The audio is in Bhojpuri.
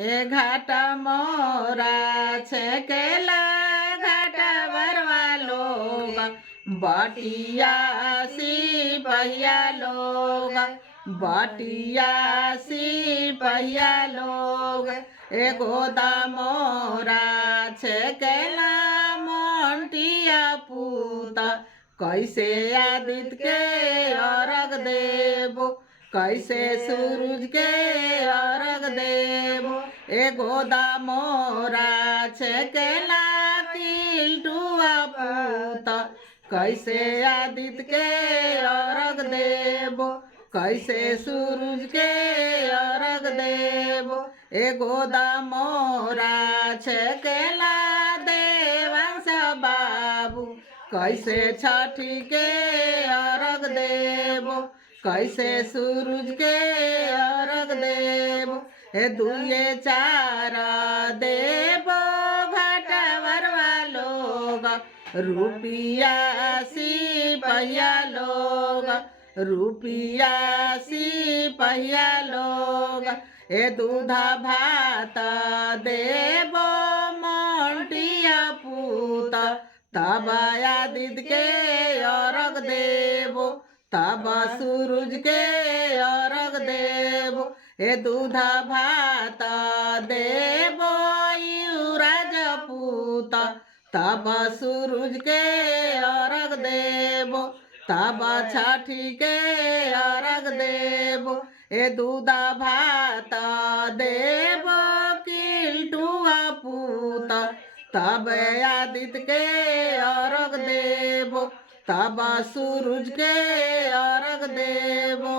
ए घाट मोरा छेकेला घाट भरवा लोग बटिया सिपहिया लोग बटिया सिपहिया लोग एगो दामोरा छेकेला मोंटिया पूता कैसे आदित्य के अर्घ देबो कैसे सूरज के अर्घ देबो एगो दामोरा छेकेला किल्टुआ पूता कैसे आदित्य के अर्घ देबो कैसे सूरज के अर्घ देबो एगो दामोरा छेकेला देवांश बाबू कैसे छठी के अर्घ देबो कैसे सूरज के अर्घ देबो ए दुए चार देबो घाट भरवा लोग रुपिया सिपहिया लोग रुपिया सिपहिया लोग ए दूधा भात देबो मोंटिया पूता तब आदित्य के अर्घ देबो तब सूरज के अर्घ देबो ए दूधा भात देबो युवराज पूता तब सूरज के अर्घ देबो तब छठी के अर्घ देबो ए दूधा भात देबो किल्टुआ पूता तब आदित्य के अर्घ देबो तब सूरज के अर्घ देबो।